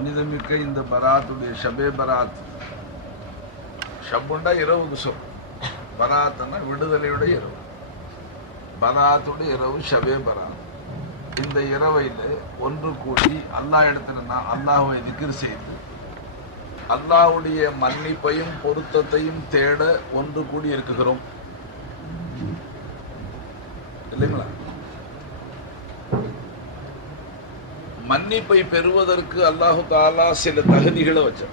புனிதமிக்க இந்த பராத்துடைய ஷபே பராத், ஷப்புண்டா இரவுக்கு சொல், பராத்னா விடுதலையுடைய இரவு, பராத்துடைய இரவு ஷபே பராத். இந்த இரவையில் ஒன்று கூடி அல்லாஹ் இடத்துல அல்லாஹ்வை திக்ர் செய்து அல்லாஹ்வுடைய மன்னிப்பையும் பொருத்தத்தையும் தேட ஒன்று கூடி இருக்குகிறோம் இல்லைங்களா? மன்னிப்பை பெறுவதற்கு அல்லாஹு தாலா சில தகுதிகளை வச்சார்.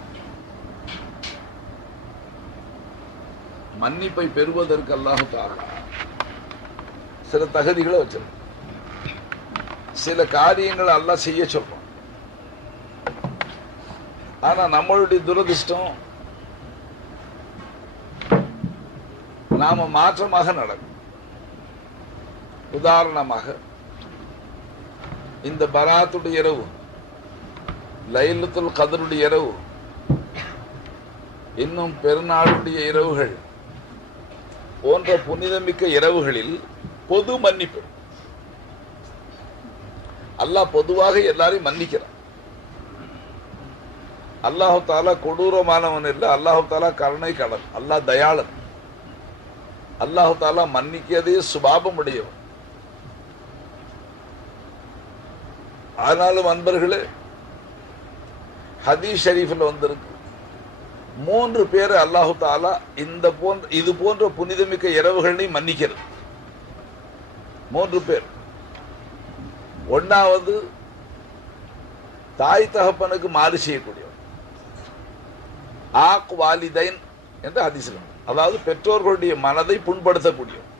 மன்னிப்பை பெறுவதற்கு அல்லாஹு தாலா சில தகுதிகளை வச்சார். சில காரியங்களை அல்லாஹ் செய்ய சொல்றோம். ஆனா நம்மளுடைய துரதிர்ஷ்டம் நாம மாற்றமாக நடக்கும். உதாரணமாக இந்த பராத்துடைய இரவு, லைலத்துல் கத்ருடைய இரவு, இன்னும் பெருநாளுடைய இரவுகள் போன்ற புனிதமிக்க இரவுகளில் பொது மன்னிப்பு. அல்லாஹ் பொதுவாக எல்லாரையும் மன்னிக்கிறான். அல்லாஹு தாலா கொடூரமானவன் இல்லை, அல்லாஹு தாலா கருணை கடல், அல்லாஹ் தயாளன். அல்லாஹு தாலா மன்னிக்கதே சுபாபம் உடையவன். ஆனாலும் அன்பர்களே, ஹதீஸ் ஷரீஃபில் வந்திருக்கு, 3 பேரை அல்லாஹு தாலா இது போன்ற புனிதமிக்க இரவுகளையும் மன்னிக்கிறது. 3 பேர். 1வது தாய் தகப்பனுக்கு மாறு செய்யக்கூடியவன், ஆக் வாலிதைன் என்ற ஹதீஸில், அதாவது பெற்றோர்களுடைய மனதை புண்படுத்தக்கூடியவன்,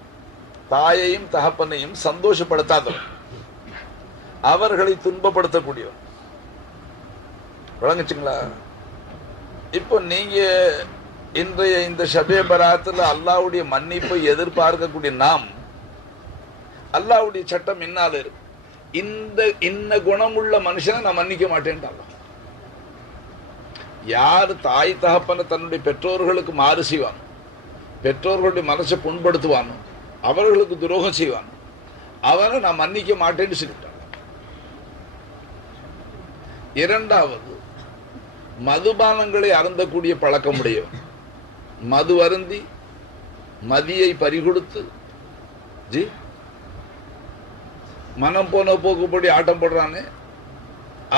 தாயையும் தகப்பனையும் சந்தோஷப்படுத்தாதவன், அவர்களை துன்பப்படுத்தக்கூடியவன். விளங்குச்சுங்களா? இப்போ நீங்க இன்றைய இந்த ஷபே பராத்தில் அல்லாஹ்வுடைய மன்னிப்பை எதிர்பார்க்கக்கூடிய நாம், அல்லாஹ்வுடைய சட்டம் என்னால இருக்கு, இன்ன குணமுள்ள மனுஷனை நான் மன்னிக்க மாட்டேன்ட்டாங்க. யார் தாய் தகப்பனை தன்னுடைய பெற்றோர்களுக்கு மாறு செய்வான், பெற்றோர்களுடைய மனசை புண்படுத்துவானோ, அவர்களுக்கு துரோகம் செய்வான், அவனை நான் மன்னிக்க மாட்டேன்னு சொல்லிட்டாங்க. 2வது மதுபானங்களை அருந்தக்கூடிய பழக்கமுடையவன், மது அருந்தி மதியை பறிகொடுத்து மனம் போன போக்குப்படி ஆட்டம் போடுறானே,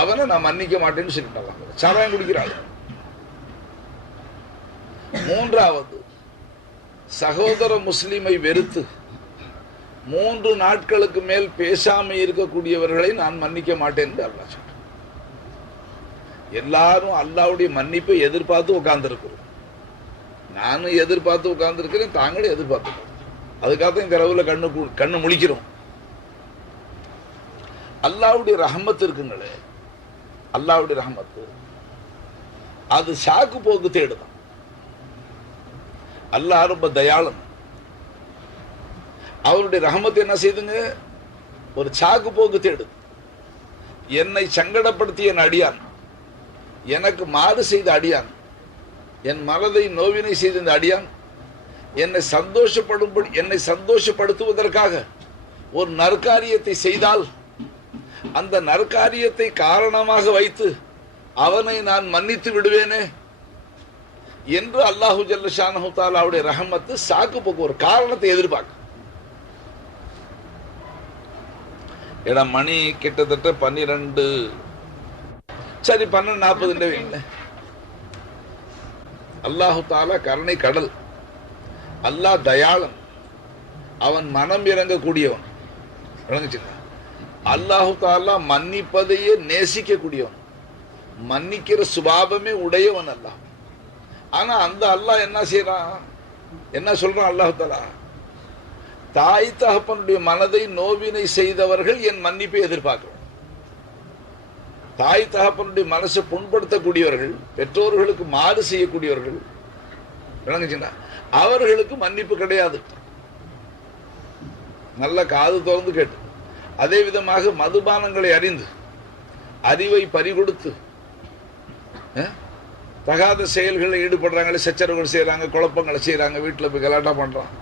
அவனை நான் மன்னிக்க மாட்டேன்னு சொல்லிட்டாங்க. சாராயம் குடிக்கிறாள். 3வது சகோதர முஸ்லிமை வெறுத்து 3 நாட்களுக்கு மேல் பேசாம இருக்கக்கூடியவர்களை நான் மன்னிக்க மாட்டேன் என்று அல்லாஹ் சொல்றான். எல்லாரும் அல்லாஹ்வுடைய மன்னிப்பை எதிர்பார்த்து உட்கார்ந்துருக்கிறோம். நானும் எதிர்பார்த்து உட்கார்ந்துருக்கிறேன், தாங்களும் எதிர்பார்த்து. அதுக்காக இந்த இரவுல கண்ணு முழிக்கிறோம். அல்லாஹ்வுடைய ரஹமத் இருக்குங்களே, அல்லாஹ்வுடைய ரஹமத்து அது சாக்கு போக்கு தேடுதான். அல்லாஹ் ரொம்ப தயாளன். அவருடைய ரஹமத் என்ன செய்துங்க, ஒரு சாக்கு போக்கு தேடுது. என்னை சங்கடப்படுத்திய என் அடியான், எனக்கு மாறு செய்த அடியான், என் மனதை நோவினை செய்த இந்த அடியான் என்னை சந்தோஷப்படுத்துவதற்காக ஒரு நற்காரியத்தை செய்தால் அந்த நற்காரியத்தை காரணமாக வைத்து அவனை நான் மன்னித்து விடுவேனே என்று அல்லாஹு ஜல்ல ஷானஹு தஆலாவுடைய ரஹமத்து சாக்கு போக்கு, ஒரு காரணத்தை எதிர்பார்க்க. இடம் மணி கிட்டத்தட்ட 12, சரி 12:40. அல்லாஹு தாலா கருணை கடல், அல்லாஹ் தயாளன், அவன் மனம் இறங்கக்கூடியவன். விளங்குச்சுங்க? அல்லாஹு தாலா மன்னிப்பதையே நேசிக்கக்கூடியவன், மன்னிக்கிற சுபாவமே உடையவன் அல்லாஹ். ஆனா அந்த அல்லாஹ் என்ன செய்யறான், என்ன சொல்றான் அல்லாஹு தாலா, தாய் தகப்பனுடைய மனதை நோவினை செய்தவர்கள் என் மன்னிப்பை எதிர்பார்க்கிறோம். தாய் தகப்பனுடைய மனசை புண்படுத்தக்கூடியவர்கள், பெற்றோர்களுக்கு மாறு செய்யக்கூடியவர்கள், விளங்குச்சுங்களா, அவர்களுக்கு மன்னிப்பு கிடையாது. நல்ல காது திறந்து கேட்டு. அதே விதமாக மதுபானங்களை அறிந்து அறிவை பறிகொடுத்து தகாத செயல்களில் ஈடுபடுறாங்களே, சச்சரவுகள் செய்யறாங்க, குழப்பங்களை செய்யறாங்க, வீட்டில் போய் கலாட்டா பண்றாங்க,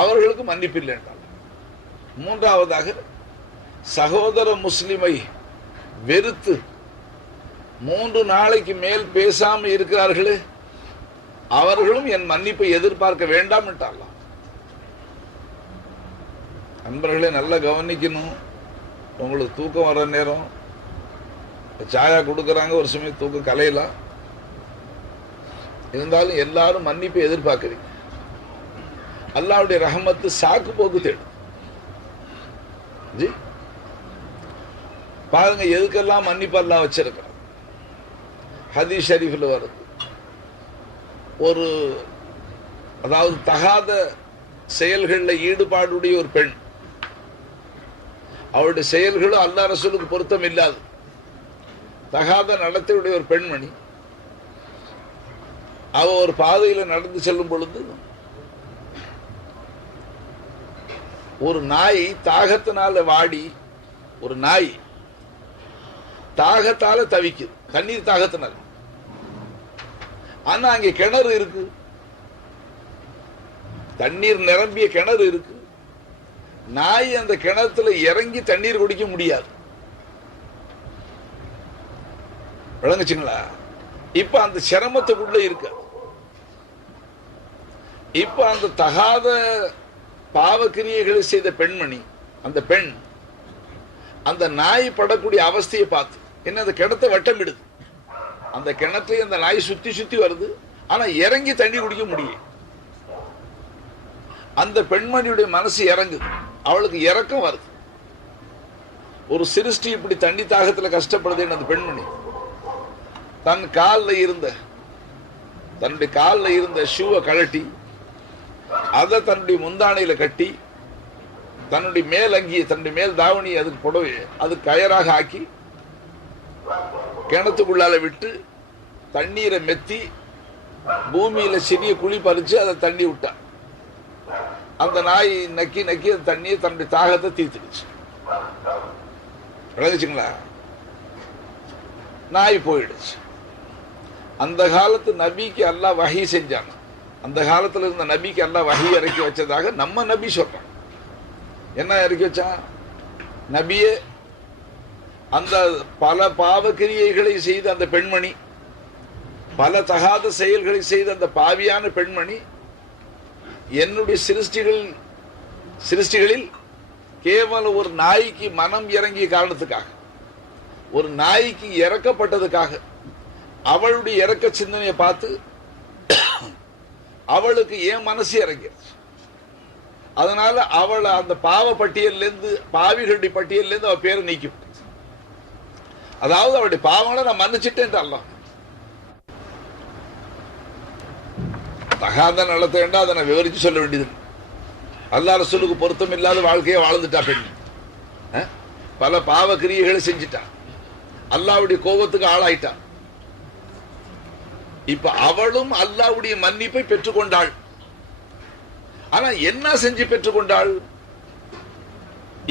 அவர்களுக்கு மன்னிப்பு இல்லை என்றால். 3வதாக சகோதர முஸ்லிமை வெறுத்து 3 நாளைக்கு மேல் பேசாம இருக்கிறார்களே அவர்களும் என் மன்னிப்பை எதிர்பார்க்க வேண்டாம் என்றாலாம். நண்பர்களே நல்லா கவனிக்கணும். உங்களுக்கு தூக்கம் வர நேரம் சாயா கொடுக்கறாங்க, ஒரு சமயம் தூக்கம் கலையலாம். இருந்தாலும் எல்லாரும் மன்னிப்பை எதிர்பார்க்கிறீங்க. அல்லாஹ்வுடைய ரஹமத்து சாக்கு போக்கு தேடும். ஜி பாருங்க எதுக்கெல்லாம் மன்னிப்பு அல்லாஹ் வச்சிருக்கிறார். ஹதீஸ் ஷரீஃப்ல வருது, ஒரு அதாவது தகாத செயல்களில் ஈடுபாடுடைய ஒரு பெண், அவருடைய செயல்களும் அல்லாஹ் ரசூலுக்கு பொருத்தம் இல்லாது தகாத நடத்தையுடைய ஒரு பெண்மணி, அவ ஒரு பாதையில் நடந்து செல்லும் பொழுது ஒரு நாய் தாகத்தினால வாடி, ஒரு நாய் தாகத்தால தவிக்குது, தண்ணீர் தாகத்தினால. ஆனா அங்கே கிணறு இருக்கு, தண்ணீர் நிரம்பிய கிணறு இருக்கு. நாய் அந்த கிணத்துல இறங்கி தண்ணீர் குடிக்க முடியாது. விளங்குச்சுங்களா? இப்ப அந்த சிரமத்துக்குள்ள இருக்கு. இப்ப அந்த தகாத பாவக்கிரியைகளை செய்த பெண்மணி, அந்த பெண் அந்த நாய் படக்கூடிய அவஸ்தையை பார்த்து என்ன அந்த கிணத்தை வட்டமிடுது. அந்த கிணத்தை அந்த நாய் சுத்தி சுத்தி வருது, ஆனா இறங்கி தண்ணி குடிக்க முடியும். அந்த பெண்மணியுடைய மனசு இறங்குது, அவளுக்கு இறக்கம் வருது. ஒரு சிருஷ்டி இப்படி தண்ணி தாகத்துல கஷ்டப்படுதுன்னு அந்த பெண்மணி தன்னுடைய காலில் இருந்த ஷூவை கழட்டி அதை தன்னுடைய முந்தானையில கட்டி தன்னுடைய மேல் அங்கியை, தன்னுடைய மேல் தாவணி, அதுக்கு புடவை, அது கயராக ஆக்கி கிணத்துக்குள்ளால விட்டு தண்ணீரை மெத்தி பூமியில சிறிய குழி பறிச்சு அதை தண்ணி விட்டா. அந்த நாய் நக்கி நக்கி அந்த தண்ணியை தன்னுடைய தாகத்தை தீர்த்துடுச்சு. விளங்குச்சுங்களா? நாய் போயிடுச்சு. அந்த காலத்து நபிக்கு அல்லாஹ் வஹி செஞ்சாங்க. அந்த காலத்துல இருந்த நபிக்கு அல்லாஹ் வஹி இறக்கி வச்சதாக நம்ம நபி சொல்றான். என்ன இறக்கி வச்சான்? நபியே, அந்த பல பாவக்கிரியைகளை செய்த அந்த பெண்மணி, பல தகாத செயல்களை செய்த அந்த பாவியான பெண்மணி என்னுடைய சிருஷ்டிகளில் கேவலம் ஒரு நாய்க்கு மனம் இறங்கிய காரணத்துக்காக, ஒரு நாய்க்கு இறக்கப்பட்டதுக்காக, அவளுடைய இறக்க சிந்தனையை பார்த்து அவளுக்கு ஏன் மனசு இறங்கிருச்சு. அதனால அவளை அந்த பாவ பட்டியலிருந்து, பாவிகளுடைய பட்டியலிருந்து அவ பேரை நீக்கும். அதாவது அவளுடைய பாவங்களை நான் மன்னிச்சுட்டேன். அல்லாஹ் தகாத நடத்த வேண்டாம், அதை நான் விவரிச்சு சொல்ல வேண்டியது. அல்லாஹ் ரசூலுக்கு பொருத்தம் இல்லாத வாழ்க்கையை வாழ்ந்துட்டா பெண், பல பாவ கிரியைகளை செஞ்சிட்டா, அல்லாஹ்வுடைய கோபத்துக்கு ஆளாயிட்டா. இப்ப அவளும் அல்லாஹ்வுடைய மன்னிப்பை பெற்றுக்கொண்டாள். ஆனா என்ன செஞ்சு பெற்றுக்கொண்டாள்?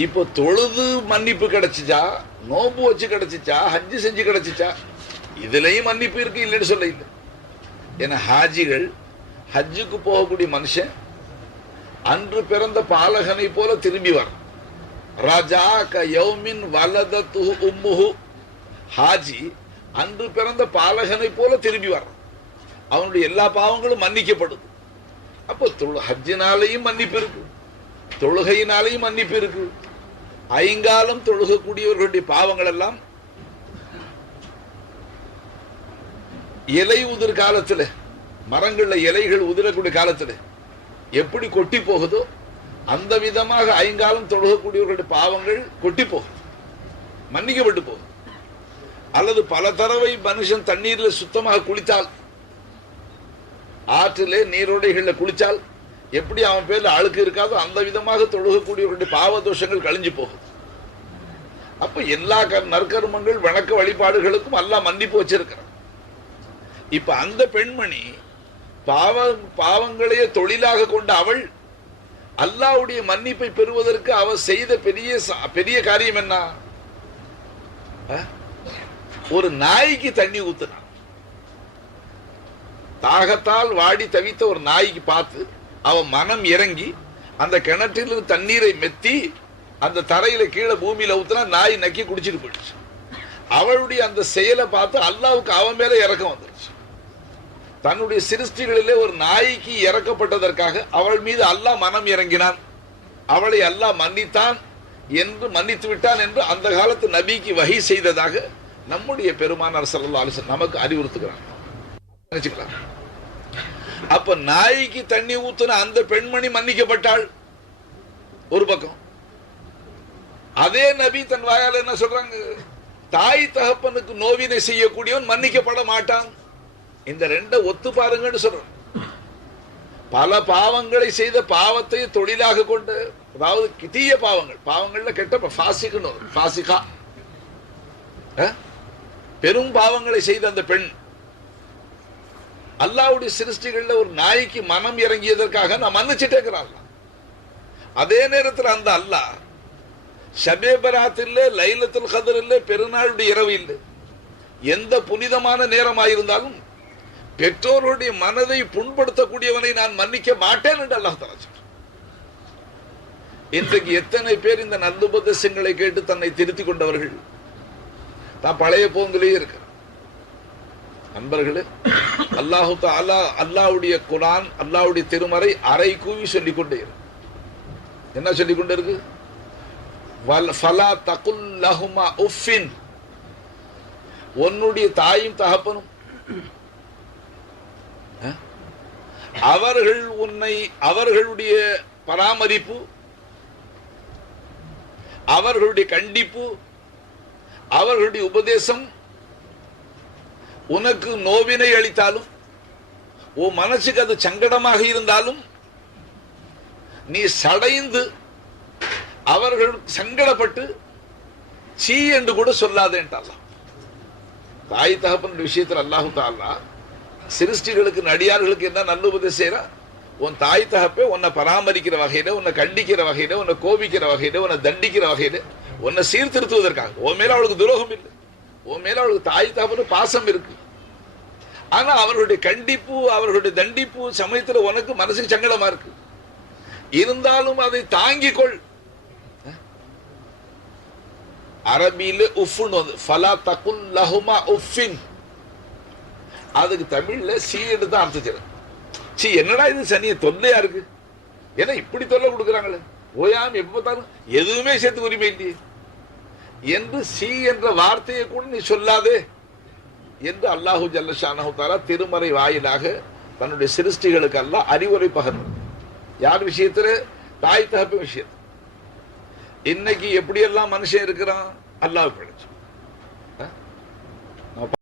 இப்போ தொழுது மன்னிப்பு கிடைச்சிச்சா, நோம்பு வச்சு கிடைச்சிச்சா, ஹஜ்ஜு செஞ்சு கிடைச்சிச்சா? இதுலயும் மன்னிப்பு இருக்கு, இல்லைன்னு சொல்ல இல்லை. ஏன்னா ஹாஜிகள், ஹஜ்ஜுக்கு போகக்கூடிய மனுஷன் அன்று பிறந்த பாலகனை போல திரும்பி வர. ராஜா க யௌமின் வலதத்துஹு உம்முஹு. ஹாஜி அன்று பிறந்த பாலகனை போல திரும்பி வர. அவனுடைய எல்லா பாவங்களும் மன்னிக்கப்படுது. அப்போ ஹஜ்ஜினாலையும் மன்னிப்பு இருக்கு, தொழுகையினாலையும் மன்னிப்பு இருக்கு. ஐங்காலம் தொழுகக்கூடியவர்களுடைய பாவங்கள் எல்லாம் இலை உதிர் காலத்துல, மரங்கள்ல இலைகள் உதிரக்கூடிய காலத்துல எப்படி கொட்டி போகுதோ அந்த விதமாக ஐங்காலம் தொழுகக்கூடியவர்களுடைய பாவங்கள் கொட்டி போகும், மன்னிக்கப்பட்டு போகும். அல்லது பல தடவை மனுஷன் தண்ணீர்ல சுத்தமாக குளித்தால், ஆற்றிலே நீரோடைகளில் குளிச்சால் எப்படி அவன் பேர்ல அழுக்கு இருக்காதோ அந்த விதமாக தொழுகக்கூடியவர்களுடைய பாவ தோஷங்கள் கழிஞ்சு போகும். அப்ப எல்லா நற்கர்மங்கள், வணக்க வழிபாடுகளுக்கும் அல்லாஹ் மன்னிப்பு வச்சிருக்கிறான். இப்ப அந்த பெண்மணி பாவங்களையே தொழிலாக கொண்ட அவள் அல்லாஹ்வுடைய மன்னிப்பை பெறுவதற்கு அவள் செய்த பெரிய காரியம் என்ன? ஒரு நாய்க்கு தண்ணி ஊத்துனான். தாகத்தால் வாடி தவித்த ஒரு நாய்க்கு பார்த்து அவன் மனம் இறங்கி அந்த கிணற்றிலிருந்து தண்ணீரை மெத்தி அந்த தரையில கீழே பூமியில ஊத்துனா நாய் நக்கி குடிச்சிட்டு போயிடுச்சு. அவளுடைய அந்த செயலை பார்த்து அல்லாவுக்கு அவன் மேல இறக்கம் வந்துருச்சு. தன்னுடைய சிருஷ்டிகளிலே ஒரு நாய்க்கு இறக்கப்பட்டதற்காக அவள் மீது அல்லாஹ் மனம் இறங்கினான், அவளை அல்லாஹ் மன்னித்தான் என்று மன்னித்து விட்டான் என்று அந்த காலத்து நபிக்கு வஹி செய்ததாக நம்முடைய பெருமானார் ஸல்லல்லாஹு அலைஹி வஸல்லம் நமக்கு அறிவுறுத்துகிறாங்க. அப்ப நாய்க்கு தண்ணி ஊத்துன அந்த பெண்மணி மன்னிக்கப்பட்டாள் ஒரு பக்கம். அதே நபி தன் வாயால் என்ன சொல்றாங்க, தாய் தகப்பனுக்கு நோவினை செய்யக்கூடியவன் மன்னிக்கப்பட மாட்டான். இந்த ரெண்ட ஒத்து பாருங்கன்னு சொல்றான். பல பாவங்களை செய்த பாவத்தை தொழிலாக கொண்டு, அதாவது தீய பாவங்கள்ல கெட்ட பாசிகா பெரும் பாவங்களை செய்த அந்த பெண் அல்லாஹ்வுடைய சிருஷ்டிகள்ல ஒரு நாய்க்கு மனம் இறங்கியதற்காக நான் மன்னிச்சுட்டேங்கிறான். அதே நேரத்தில் அந்த அல்லாஹ் ஷபே பராத் இல்ல, லைலத்துல் கத்ர் இல்ல, பெருநாளுடைய இரவு இல்லை, எந்த புனிதமான நேரமாயிருந்தாலும் பெற்றோருடைய மனதை புண்படுத்தக்கூடியவனை நான் மன்னிக்க மாட்டேன் என்று அல்லாஹ் தஆலா சொல்றான். இன்றைக்கு எத்தனை பேர் இந்த நல்லுபதேசங்களை கேட்டு தன்னை திருத்திக் கொண்டவர்கள் தான் பழைய போங்கிலேயே இருக்கு. நண்பர்களே, அல்லாஹு தஆலா அல்லாஹ்வுடைய குர்ஆன், அல்லாஹ்வுடைய திருமறை அரை கூவி சொல்லிக் கொண்டே இருக்கு. என்ன சொல்லிக் கொண்டே இருக்கு? ஃபலா தகுல் லஹுமா உஃபின், உன்னுடைய தாயும் தகப்பனும் அவர்கள் உன்னை அவர்களுடைய பராமரிப்பு, அவர்களுடைய கண்டிப்பு, அவர்களுடைய உபதேசம் உனக்கு நோவினை அளித்தாலும், உன் மனசுக்கு அது சங்கடமாக இருந்தாலும் நீ சடைந்து அவர்கள் சங்கடப்பட்டு சீ என்று கூட சொல்லாதேன்ட்டாலாம். தாய் தகப்பன் விஷயத்தில் அல்லாஹு தஆலா சிருஷ்டிகளுக்கு நடிகார்களுக்கு என்ன நல்ல உபதேசம் செய்யறான்? உன் தாய் தகப்பே உன்னை பராமரிக்கிற வகையில, உன்னை கண்டிக்கிற வகையில, உன்னை கோபிக்கிற வகையில, உன்னை தண்டிக்கிற வகையில, உன்னை சீர்திருத்துவதற்காக. உன் மேல அவளுக்கு துரோகம் இல்லை, உன் மேல அவளுக்கு தாய் தகப்பனு பாசம் இருக்கு. ஆனா அவர்களுடைய கண்டிப்பு, அவர்களுடைய தண்டிப்பு சமயத்துல உனக்கு மனசுக்கு சங்கடமா இருக்கு. இருந்தாலும் அதை தாங்கிக் கொள். அரபியில உஃப்னு வந்து ஃபலா தகுல் லஹுமா உஃபின், அதுக்கு தமிழ்ல சீ என்று தான் அர்த்தம். சீ, என்னடா இது சனிய தொல்லையா இருக்கு, ஏன்னா இப்படி தொல்லை கொடுக்குறாங்களே, ஓயாம எப்ப பார்த்தாலும் எதுவுமே சேர்த்து உரிமை இல்லையே என்று சீ என்ற வார்த்தையை கூட நீ சொல்லாதே என்று அல்லாஹு ஜல்ல ஷானஹு தஆலா திருமறை வாயிலாக தன்னுடைய சிருஷ்டிகளுக்கு அல்லாஹ் அறிவுரை பகர்ந்து. யார் விஷயத்துல? தாய் தகப்ப விஷயத்துல. இன்னைக்கு எப்படியெல்லாம் மனுஷன் இருக்கிறான், அல்லாஹ் படைச்சு